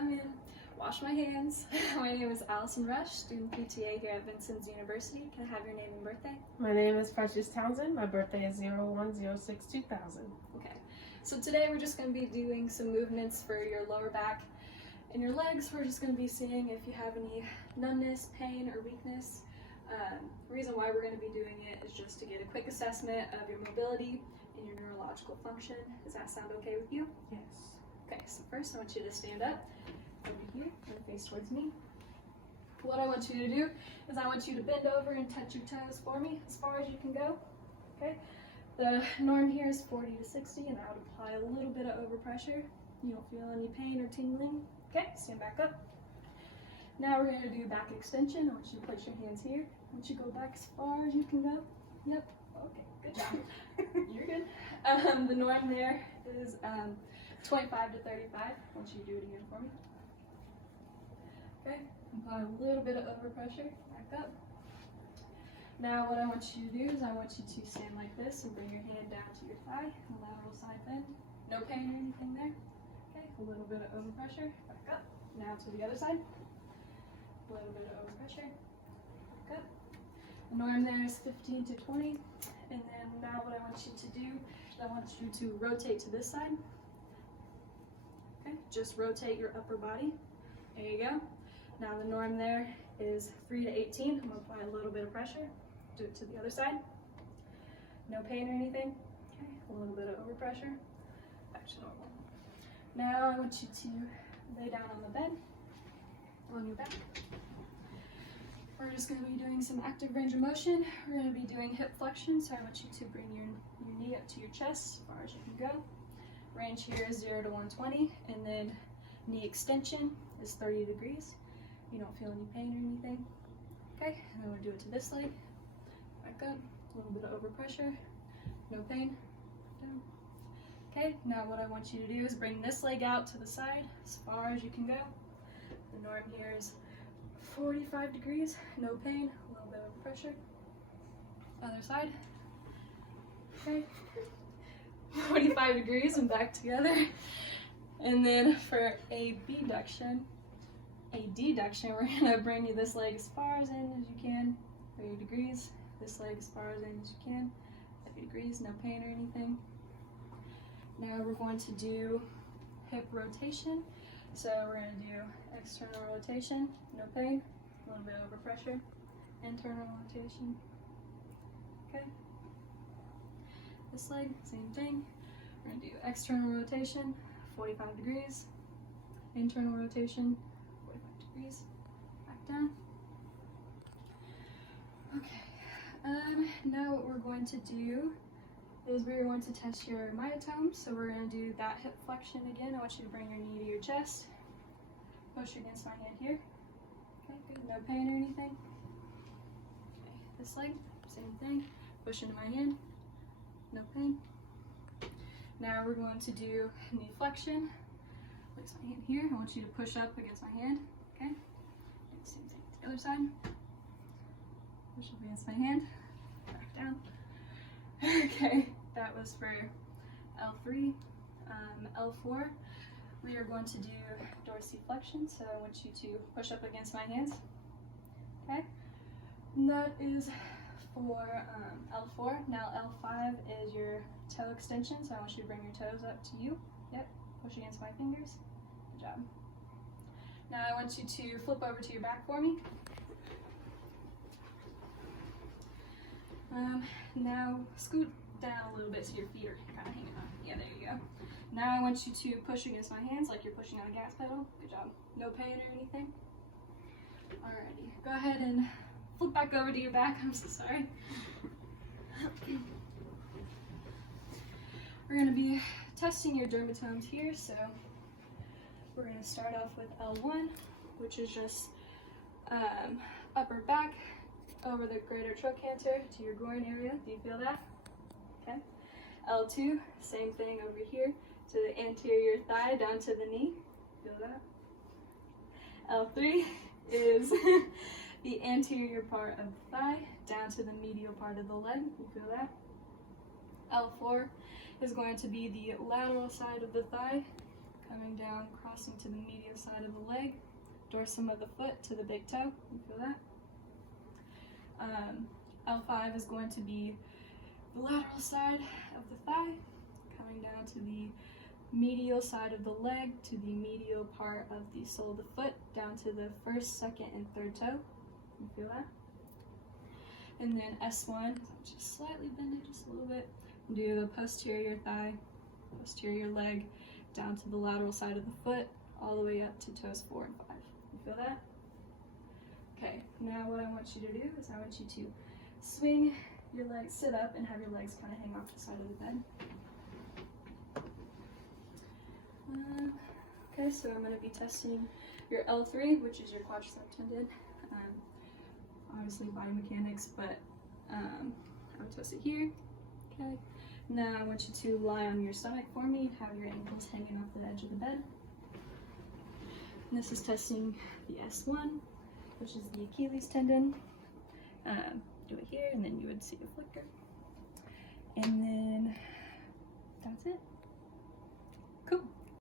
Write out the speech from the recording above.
come in, wash my hands. My name is Allison Rush, student PTA here at Vincennes University. Can I have your name and birthday? My name is Precious Townsend. My birthday is 01/06/2000. Okay, so today we're just going to be doing some movements for your lower back and your legs. We're just going to be seeing if you have any numbness, pain, or weakness. The reason why we're going to be doing it is just to get a quick assessment of your mobility and your neurological function. Does that sound okay with you? Yes. Okay, so first I want you to stand up over here and face towards me. What I want you to do is I want you to bend over and touch your toes for me as far as you can go. Okay, the norm here is 40 to 60, and I would apply a little bit of overpressure. You don't feel any pain or tingling. Okay, stand back up. Now we're going to do back extension. I want you to place your hands here. I want you to go back as far as you can go. Yep. Okay, good job. You're good. The norm there is 25 to 35. I want you to do it again for me. Okay, apply a little bit of overpressure. Back up. Now what I want you to do is I want you to stand like this and bring your hand down to your thigh, lateral side bend. No pain or anything there. Okay, a little bit of overpressure. Back up. Now to the other side. A little bit of overpressure. Back up. The norm there is 15 to 20. And then now what I want you to do is I want you to rotate to this side. Okay, just rotate your upper body. There you go. Now the norm there is 3 to 18. I'm going to apply a little bit of pressure. Do it to the other side. No pain or anything. Okay, a little bit of overpressure. Back to normal. Now I want you to lay down on the bed, on your back. We're just going to be doing some active range of motion. We're going to be doing hip flexion, so I want you to bring your knee up to your chest as far as you can go. Range here is 0 to 120, and then knee extension is 30 degrees. You don't feel any pain or anything. Okay, and then we'll do it to this leg. Back up, a little bit of overpressure, no pain. Down. Okay, now what I want you to do is bring this leg out to the side as far as you can go. The norm here is 45 degrees, no pain, a little bit of pressure. Other side. Okay. 45 degrees and back together. And then for a deduction, we're gonna bring you this leg as far as in as you can, 30 degrees. This leg as far as in as you can, 30 degrees, no pain or anything. Now we're going to do hip rotation. So we're going to do external rotation, no pain, a little bit of overpressure, internal rotation. Okay. This leg, same thing. We're going to do external rotation, 45 degrees, internal rotation, 45 degrees, back down. Okay. Now what we're going to do is we're going to test your myotomes. So we're going to do that hip flexion again. I want you to bring your knee to your chest. Push against my hand here. Okay, good. No pain or anything. Okay, this leg, same thing. Push into my hand. No pain. Now we're going to do knee flexion. Place my hand here. I want you to push up against my hand. Okay. And same thing to the other side. Push up against my hand. Back down. Okay, that was for L3. L4, we are going to do dorsiflexion, so I want you to push up against my hands. Okay, and that is for L4. Now L5 is your toe extension, so I want you to bring your toes up to you. Yep, push against my fingers. Good job. Now I want you to flip over to your back for me. Now scoot down a little bit so your feet are kind of hanging on. Yeah, there you go. Now I want you to push against my hands like you're pushing on a gas pedal. Good job. No pain or anything. Alrighty, go ahead and flip back over to your back. I'm so sorry. We're going to be testing your dermatomes here, so we're going to start off with L1, which is just upper back over the greater trochanter to your groin area. Do you feel that? Okay. L2, same thing over here to the anterior thigh down to the knee. Feel that? L3 is the anterior part of the thigh down to the medial part of the leg. You feel that? L4 is going to be the lateral side of the thigh coming down, crossing to the medial side of the leg, dorsum of the foot to the big toe. You feel that? L5 is going to be the lateral side of the thigh, coming down to the medial side of the leg to the medial part of the sole of the foot, down to the first, second, and third toe. You feel that? And then S1, just slightly bend it just a little bit. Do the posterior thigh, posterior leg, down to the lateral side of the foot, all the way up to toes 4 and 5. You feel that? Okay, now what I want you to do is I want you to swing your legs, sit up, and have your legs kind of hang off the side of the bed. Okay, so I'm going to be testing your L3, which is your quadricep tendon. Obviously body mechanics, but I would test it here. Okay. Now I want you to lie on your stomach for me, have your ankles hanging off the edge of the bed. And this is testing the S1, which is the Achilles tendon. Do it here, and then you would see a flicker. And then that's it.